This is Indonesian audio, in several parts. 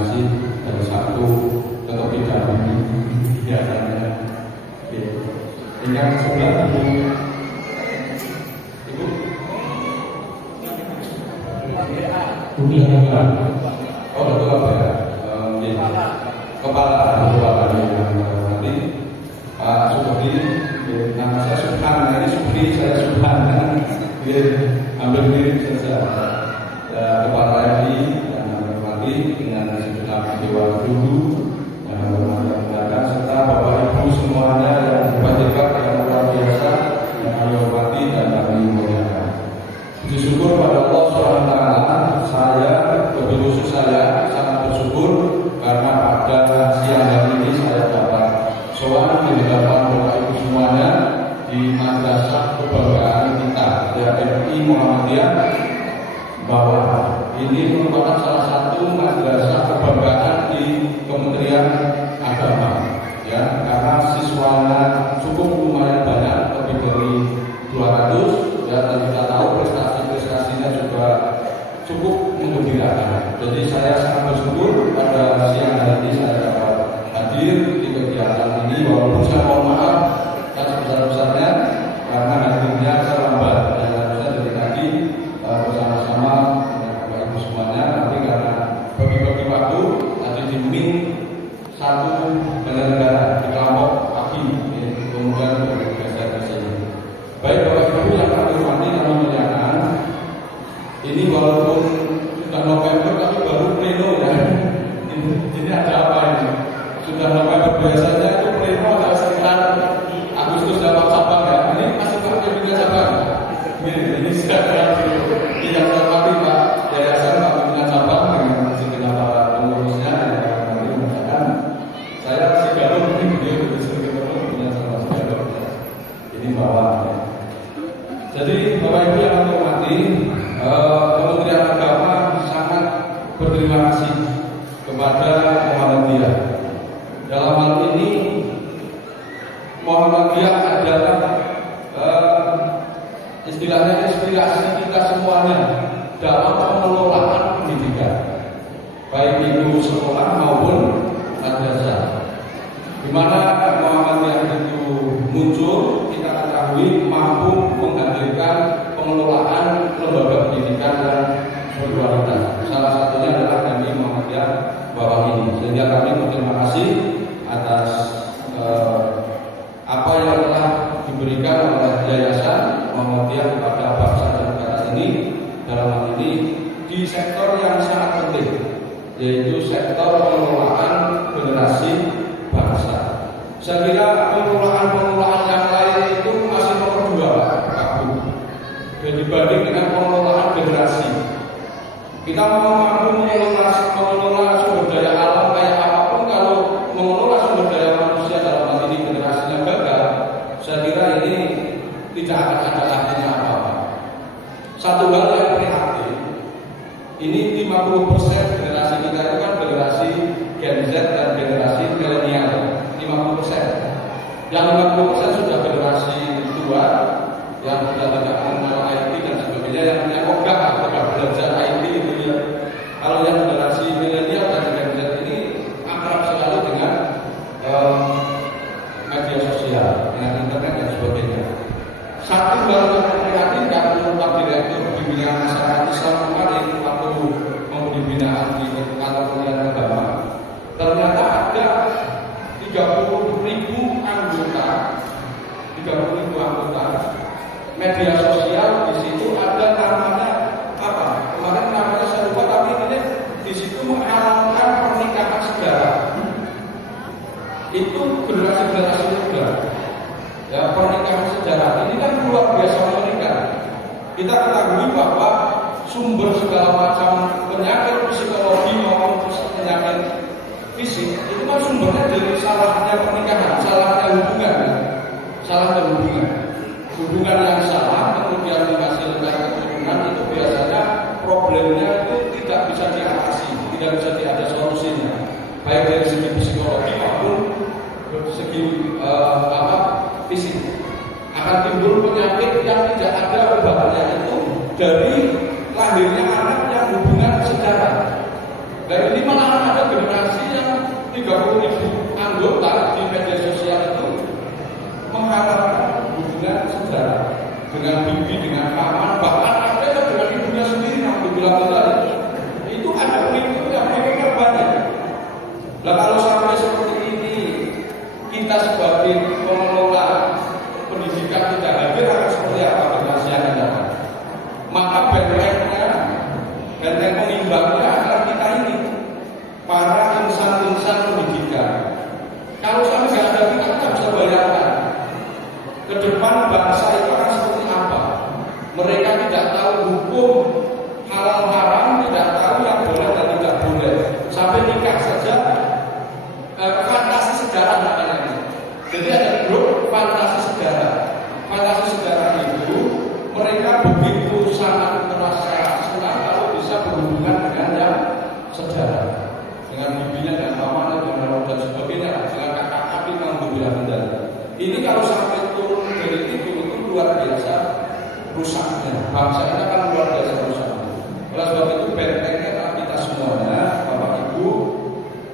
nasi dari satu tetap tidak biasanya. Ini yang sebelah ibu oh betul apa ya? Kepala nanti Pak Subhi, nama saya Subhan, ini Subhi saya Subhan, ambil mirip saja. Kepala RI yang hormati dengan segenap dewan dulu yang hormati serta Bapak Ibu semuanya yang berbahagia yang luar biasa yang kami hormati dan kami muliakan. Puji syukur pada Allah SWT, saya lebih khusus saya sangat bersyukur karena pada siang hari ini saya dapat soal di hadapan Bapak Ibu semuanya di madrasah kebanggaan kita RI Muhammadiyah, bahwa ini merupakan salah satu madrasah kebanggaan di Kementerian Agama, ya, karena siswanya cukup lumayan banyak, lebih dari 200, ya, dan kita tahu prestasinya juga cukup menggembirakan. Jadi saya sangat bersyukur pada siang hari ini saya dapat hadir di kegiatan ini, walaupun saya mohon maaf dan sebesar-besarnya karena hadirnya terlambat, dan harusnya dari tadi bersama-sama dengan Bapak Ibu semuanya, tapi karena bagi-bagi waktu tadi di min satu penyelenggara di kelompok pagi, kemudian bergeser ke sini. Baik Bapak Ibu yang kami hormati dan muliakan, ini walaupun sudah November tapi baru pleno ya. Ini ada apa ini? Sudah November, biasanya itu pleno ada sekitar Agustus dapat cabang ya. Ini masih pakai juga cabang. Ini sekarang tidak terpati Pak Yayasan Pak Pimpinan Cabang dengan segenap para pengurusnya yang kami mengatakan saya Sigaro mungkin beliau bisa ketemu punya sama Sigaro. Ini bawah. Jadi Bapak Ibu yang kami hormati, Kementerian Agama sangat berterima kasih kepada Muhammadiyah. Dalam hal ini Muhammadiyah adalah istilahnya inspirasi kita semuanya dalam pengelolaan pendidikan, baik itu sekolah maupun madrasah. Di mana Muhammadiyah itu muncul, kita ketahui mampu menghadirkan pengelolaan lembaga pendidikan yang berkualitas. Salah satunya adalah kami Muhammadiyah bawah ini. Sehingga kami berterima kasih atas apa yang telah diberikan oleh Yayasan Muhammadiyah kepada bangsa dan negara ini, dalam hal ini di sektor yang sangat penting, yaitu sektor pengelolaan generasi bangsa. Saya kira pengelolaan yang lain itu masih nomor 2, Pak Bu. Dan dibanding dengan pengelolaan generasi, kita mampu mengelola sumber daya alam kayak apapun, kalau mengelola sumber daya manusia dalam hal ini generasinya gagal, saya kira ini tidak akan ada artinya apa-apa. Satu hal yang prihatin, ini 50% generasi kita itu kan generasi Gen Z dan generasi milenial, 50%. Yang 50% sudah generasi tua, yang sudah tidak mengenal IT dan sebagainya, yang ogah belajar IT itu ya. Kalau yang generasi milenial dan Gen Z ini akrab sekali dengan media sosial, dengan internet dan sebagainya. Satu hal yang memprihatinkan Pak Direktur Bimbingan Masyarakat Islam kemarin waktu memberi binaan di kantor Kementerian Agama, ternyata ada 30.000 anggota media sosial. Di situ ada namanya apa? Kemarin namanya saya lupa, tapi ini di situ menghalalkan pernikahan segala. Itu generasi muda. Ya, pernikahan sejarah ini kan luar biasa mengerikan. Kita ketahui bahwa sumber segala macam penyakit psikologi maupun penyakit fisik itu kan sumbernya dari salahnya pernikahan, salahnya hubungan yang salah, kemudian menghasilkan keturunan. Itu biasanya problemnya itu tidak bisa diatasi, tidak bisa ada solusinya, baik dari segi psikologi maupun dari segi fisik. Akan timbul penyakit yang tidak ada obatnya, itu dari lahirnya anak yang hubungan sejarah. Dan ini malah ada 30.000 anggota di media sosial itu mengharapkan hubungan sejarah dengan bibi, dengan paman, bahkan ada yang dengan ibunya sendiri yang dibilang tadi. Itu ada pengikutnya banyak. Nah kalau sampai seperti ini, kita sebagai pengelola pendidikan tidak hadir, akan seperti apa generasi yang akan datang? Maka benteng pengimbangnya adalah kita ini, para insan-insan pendidikan. Kalau sampai tidak ada kita bisa bayangkan ke depan bangsa itu akan seperti apa. Mereka tidak tahu hukum halal haram, tidak tahu yang boleh dan tidak boleh. Sampai nikah saja fantasi sejarah namanya. Jadi ada grup fantasi sejarah. Fantasi sejarah itu mereka begitu sangat merasa senang kalau bisa berhubungan dengan yang sejarah, dengan bibinya, dengan pamannya, dengan dan sebagainya, dengan kakak adik yang berbeda-beda. Ini kalau sampai turun dari itu luar biasa rusaknya. Bangsa ini akan luar biasa rusaknya. Oleh sebab itu bentengnya kita semuanya, Bapak Ibu,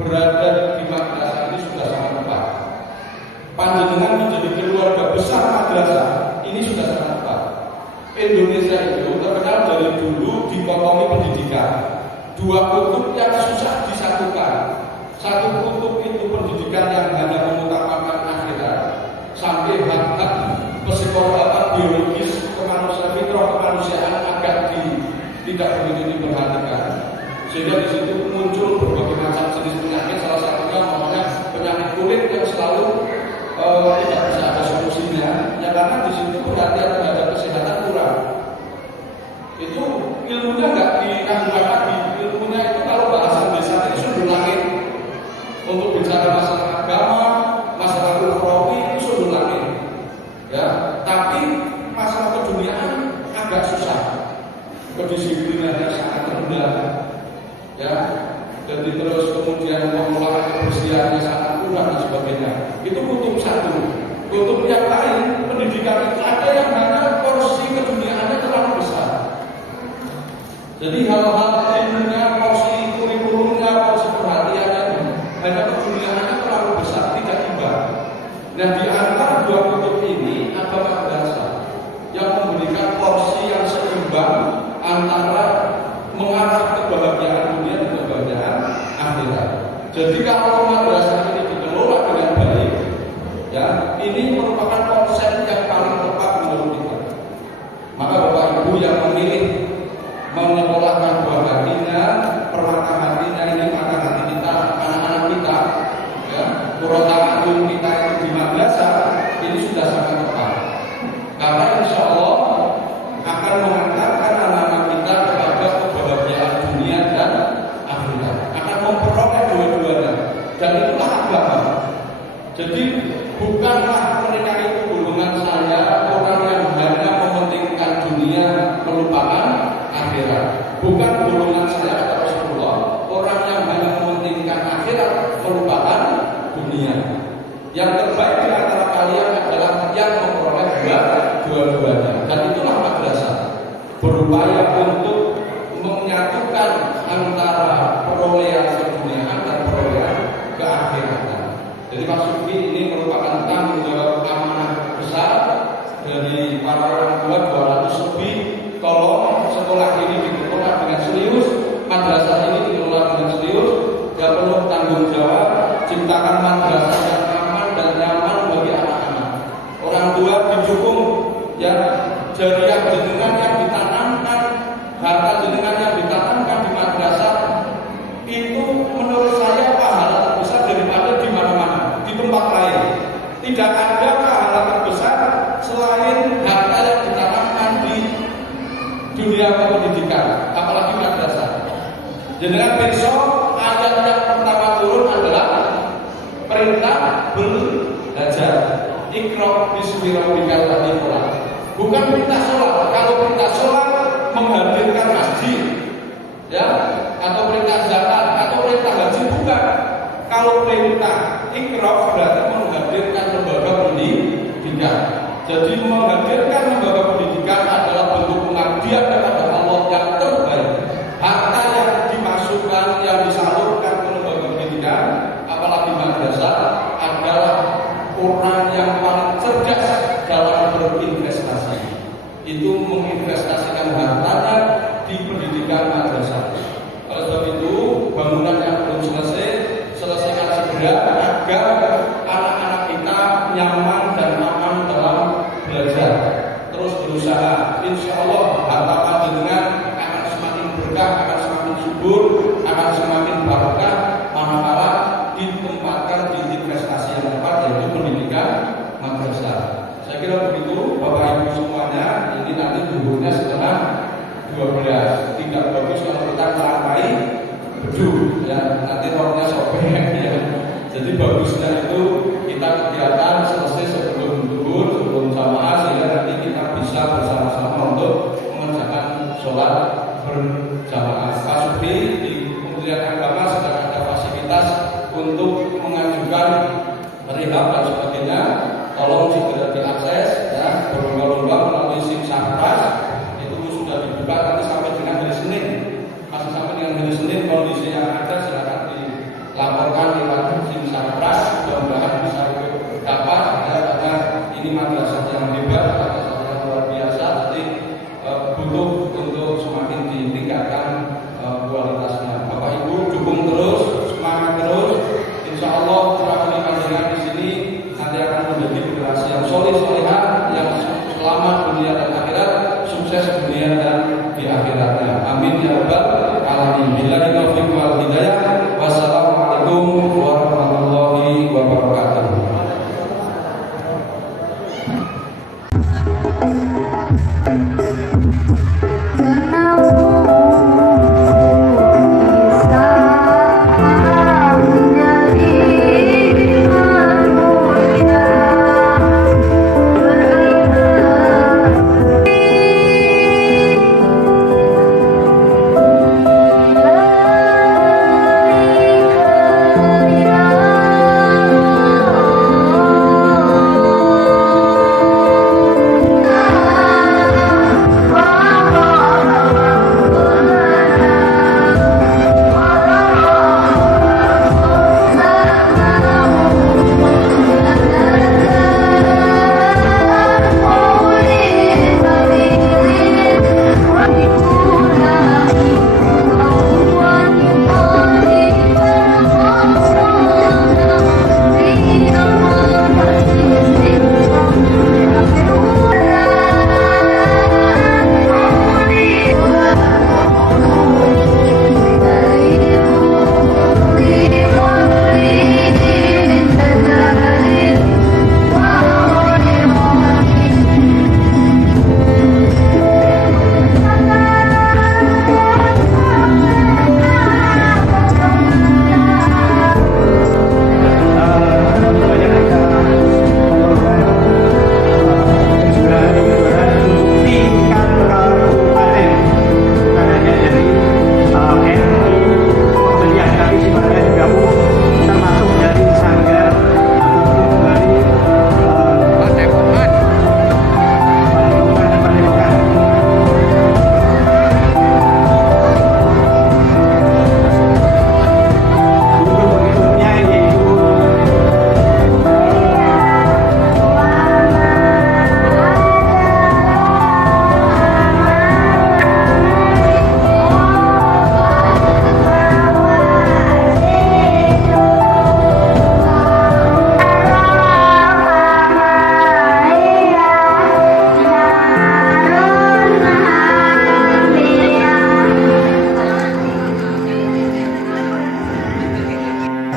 berada di madrasah ini sudah sangat tepat. Panjenengan menjadi keluarga besar madrasah ini sudah sangat tepat. Indonesia itu terkenal dari dulu dikotomi pendidikan. Dua kutub yang susah disatukan. Satu kutub itu pendidikan yang hanya mengutamakan akhirat, sampai hak-hak psikologi, biologis, kemanusiaan, fitrah kemanusiaan agak tidak begitu diperhatikan. Sehingga di situ muncul berbagai macam jenis penyakit, salah satunya namanya penyakit kulit yang selalu tidak bisa ada solusinya. Ya karena di situ perhatian terhadap kesehatan kurang. Itu ilmunya nggak dikandungkan lagi. Ilmunya itu kalau bahasa desa itu sundul langit. Untuk bicara masalah agama, masalah ukhrawi itu sundul langit. Ya, tapi masalah keduniaan agak susah. Kedisiplinannya sangat rendah. Ya, dan terus kemudian pengelolaan kebersihannya sangat kurang dan sebagainya. Itu kutub satu. Kutub yang lain, pendidikan itu ada yang hanya porsi keduniaannya terlalu besar. Jadi hal-hal ilmunya, porsi kurikulumnya, porsi perhatiannya, hanya keduniaannya terlalu besar, tidak imbang. Nah di antara dua kutub ini ada madrasah yang memberikan porsi yang seimbang antara mengarah kebahagiaan dunia dan kebahagiaan akhirat. Jadi kalau madrasah ini dikelola dengan baik, ya ini merupakan konsep yang paling tepat menurut kita. Maka Bapak Ibu yang memilih menyekolahkan buah hatinya, permata hatinya ini mata hati kita, anak-anak kita, ya, kurang kita itu di madrasah ini sudah sangat tepat. Karena insya Allah akan mengantarkan anak-anak kita kepada kebahagiaan dunia dan akhirat, akan memperoleh dua-duanya, dan itulah agama. Jadi bukanlah mereka itu golongan saya, orang yang hanya mementingkan dunia melupakan akhirat. Bukan golongan saya kata Rasulullah, orang yang hanya mementingkan akhirat melupakan dunia. Yang terbaik di antara kalian adalah yang memperoleh dua-duanya. Dan itulah madrasah, berupaya untuk menyatukan antara perolehan keduniaan dan perolehan keakhiratan. Jadi maksud ini merupakan tanggung jawab amanah besar dari para orang tua 200 lebih. Tolong sekolah ini dikelola dengan serius, madrasah ini dikelola dengan serius, ya penuh tanggung jawab, ciptakan madrasah yang aman dan nyaman bagi anak-anak. Orang tua didukung, ya jariah jenengan yang ditanamkan, harta jenengan yang ditanamkan di madrasah itu menurut saya pahala terbesar daripada di mana-mana, di tempat lain. Tidak ada pahala terbesar selain harta yang ditanamkan di dunia pendidikan, apalagi madrasah. Jenengan besok ayat yang pertama turun adalah perintah belajar. Iqra bismi rabbikal ladzi khalaq. Bukan perintah sholat. Kalau perintah sholat menghadirkan masjid, ya, atau perintah zakat, atau perintah haji, bukan. Kalau perintah Iqra berarti menghadirkan lembaga pendidikan. Jadi menghadirkan lembaga pendidikan adalah bentuk pengabdian kepada Allah yang terbaik. Harta yang dimasukkan, yang disalurkan ke lembaga pendidikan, apalagi orang yang paling cerdas dalam berinvestasi itu menginvestasikan hartanya di pendidikan madrasah. Oleh sebab itu, bangunan yang belum selesaikan segera agar anak-anak kita nyaman dan aman dalam belajar. Terus berusaha, insya Allah harta panjenengan akan semakin berkah, akan semakin subur, akan semakin barokah manakala ditempatkan di investasi yang tepat, yaitu pendidikan madrasah. Saya kira begitu, Bapak Ibu semuanya. Ini nanti duhurnya setelah 12. Tidak bagus kalau kita merampai bedu, ya nanti roknya sobek ya. Jadi bagusnya itu kita kegiatan selesai sebelum duhur, sebelum jamaah, sehingga nanti kita bisa bersama-sama untuk mengerjakan sholat berjamaah. Pak Supri di Kementerian Agama sedang ada fasilitas untuk mengajukan rehab dan sebagainya. Tolong segera diakses ya, berlomba-lomba melalui SIM Sarpras itu sudah dibuka nanti sampai dengan hari Senin. Masih sampai dengan hari Senin, kondisi yang ada silakan dilaporkan lewat SIM Sarpras. Mudah-mudahan bisa dapat ya, karena ini madrasah yang hebat, madrasah yang luar biasa. Jadi butuh untuk semakin ditingkatkan kualitasnya. Bapak Ibu dukung terus, semangat terus. Insya Allah kami panjenengan di sini nanti akan menjadi generasi yang solid solehah, yang selamat dunia dan akhirat, sukses dunia dan di akhiratnya. Amin ya rabbal alamin. Billahi taufiq wal hidayah. Wassalamualaikum warahmatullahi wabarakatuh.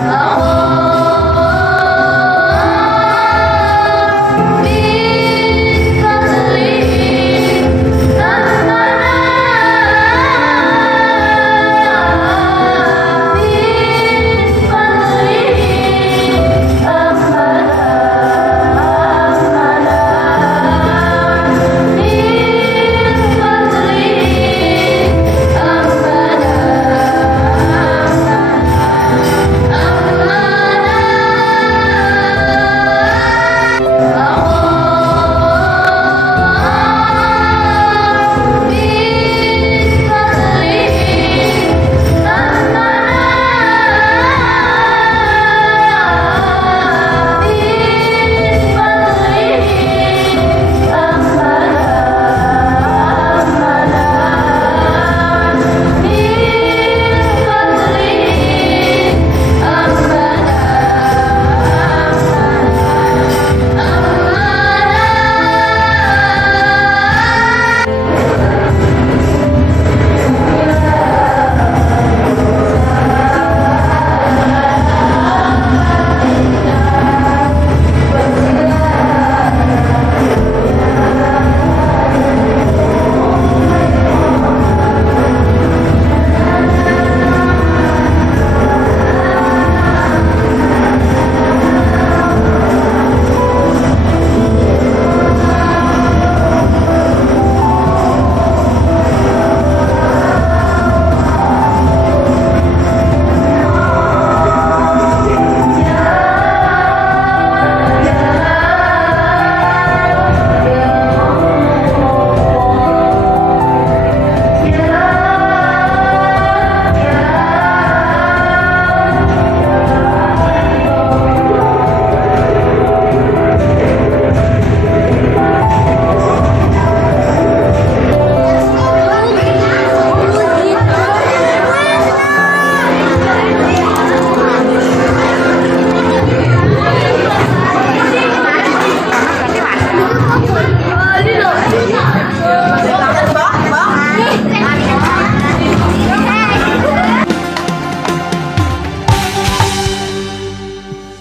Oh